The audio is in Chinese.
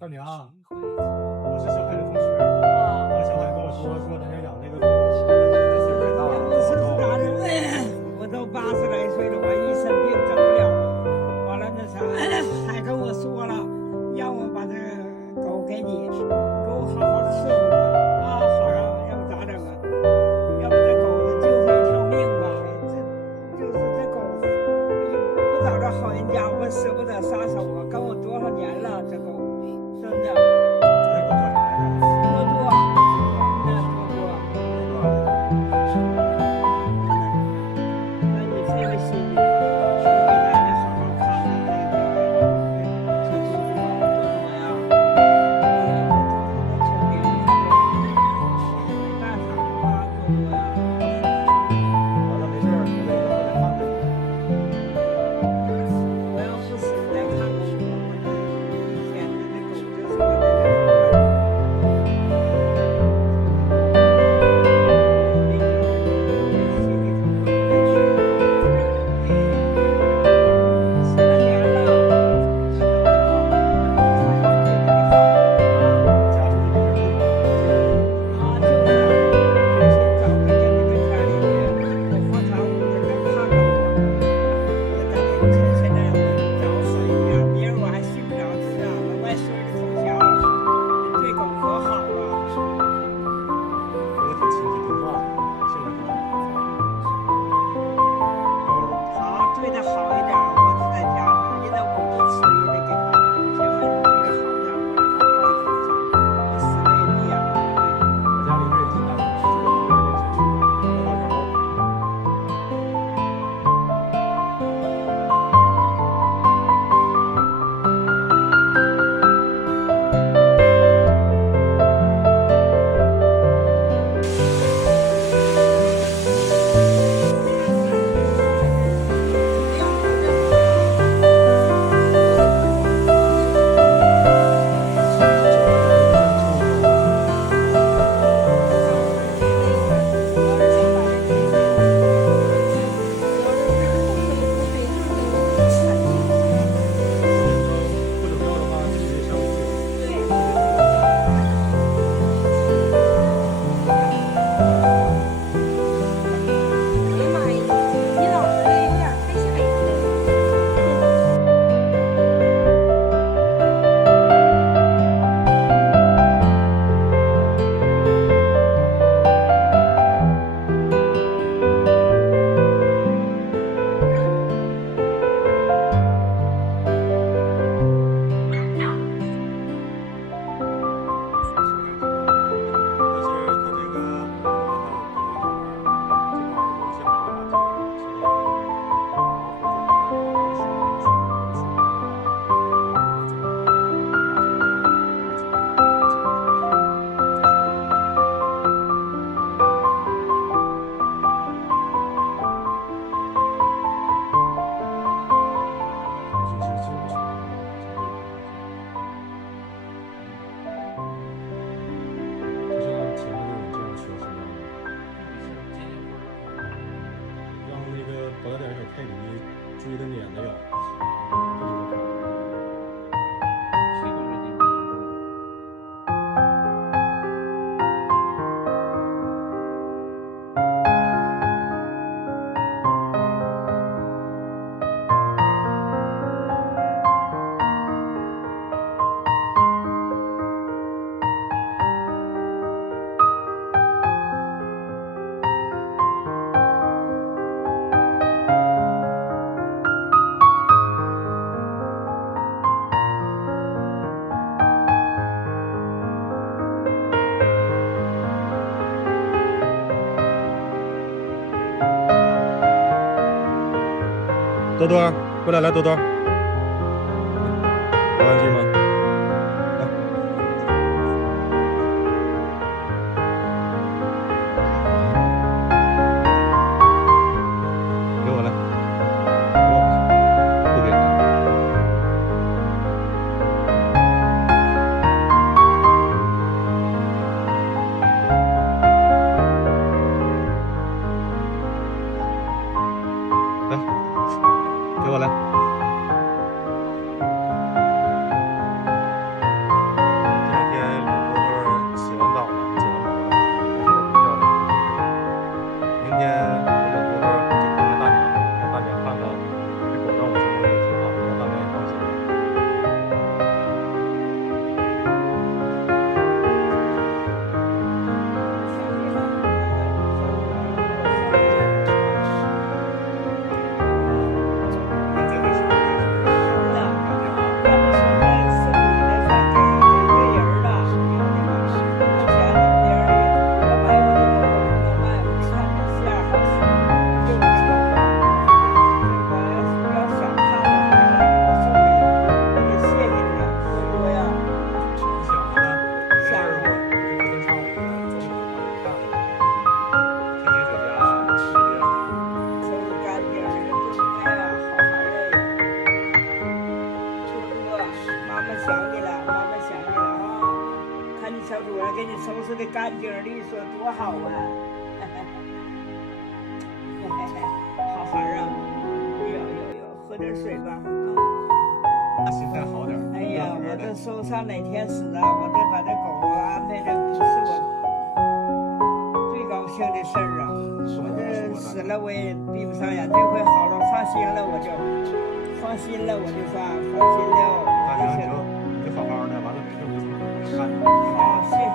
大娘，我是小海的同学。小海跟我说他要养那个狗，现在岁数大了，我是大人，我都80来岁了，我一身病整不了了。完了那啥，还跟我说了，让我把这个狗给你，给我好好的伺候它啊，好啊，要不咋整啊？要不这狗子救它一条命吧？就是这狗不找着好人家，我舍不得撒手啊，跟我多少年了，这狗真的。这狗叫啥来着？多多，那你费了心，你给奶奶好好看看这多多呀，聪明，没办法啊，多多呀。完了没事儿，我再看看你。我要不死再看看我天哪，这狗就是我的人。我挺亲切听话的，性格挺好。对他好一点，我在家也得我不吃也得给他，千万对他好点，我死了也别养了。我家离这儿也近大学，就在旁边这个小区。到时候不整药的话，就直接上医院。哎呀妈呀，你老儿子有点太吓人了。就像前面那种这样说是一样的，让那个保点小泰迪追着撵着咬。多多，过来，来多多，好安静吗？来，给我来，给我，不给他。来，给我来。了，给你收拾的干净利索，多好啊！好孩儿啊！有，喝点水吧啊！心态好点。哎呀，我这说上哪天死啊？我这把这狗安排着，是我最高兴的事儿啊！我这死了我也闭不上眼，这回好了，放心了我就放心了，我就说放心了。大娘，你就好好的，完了没事我就看着。好，谢谢。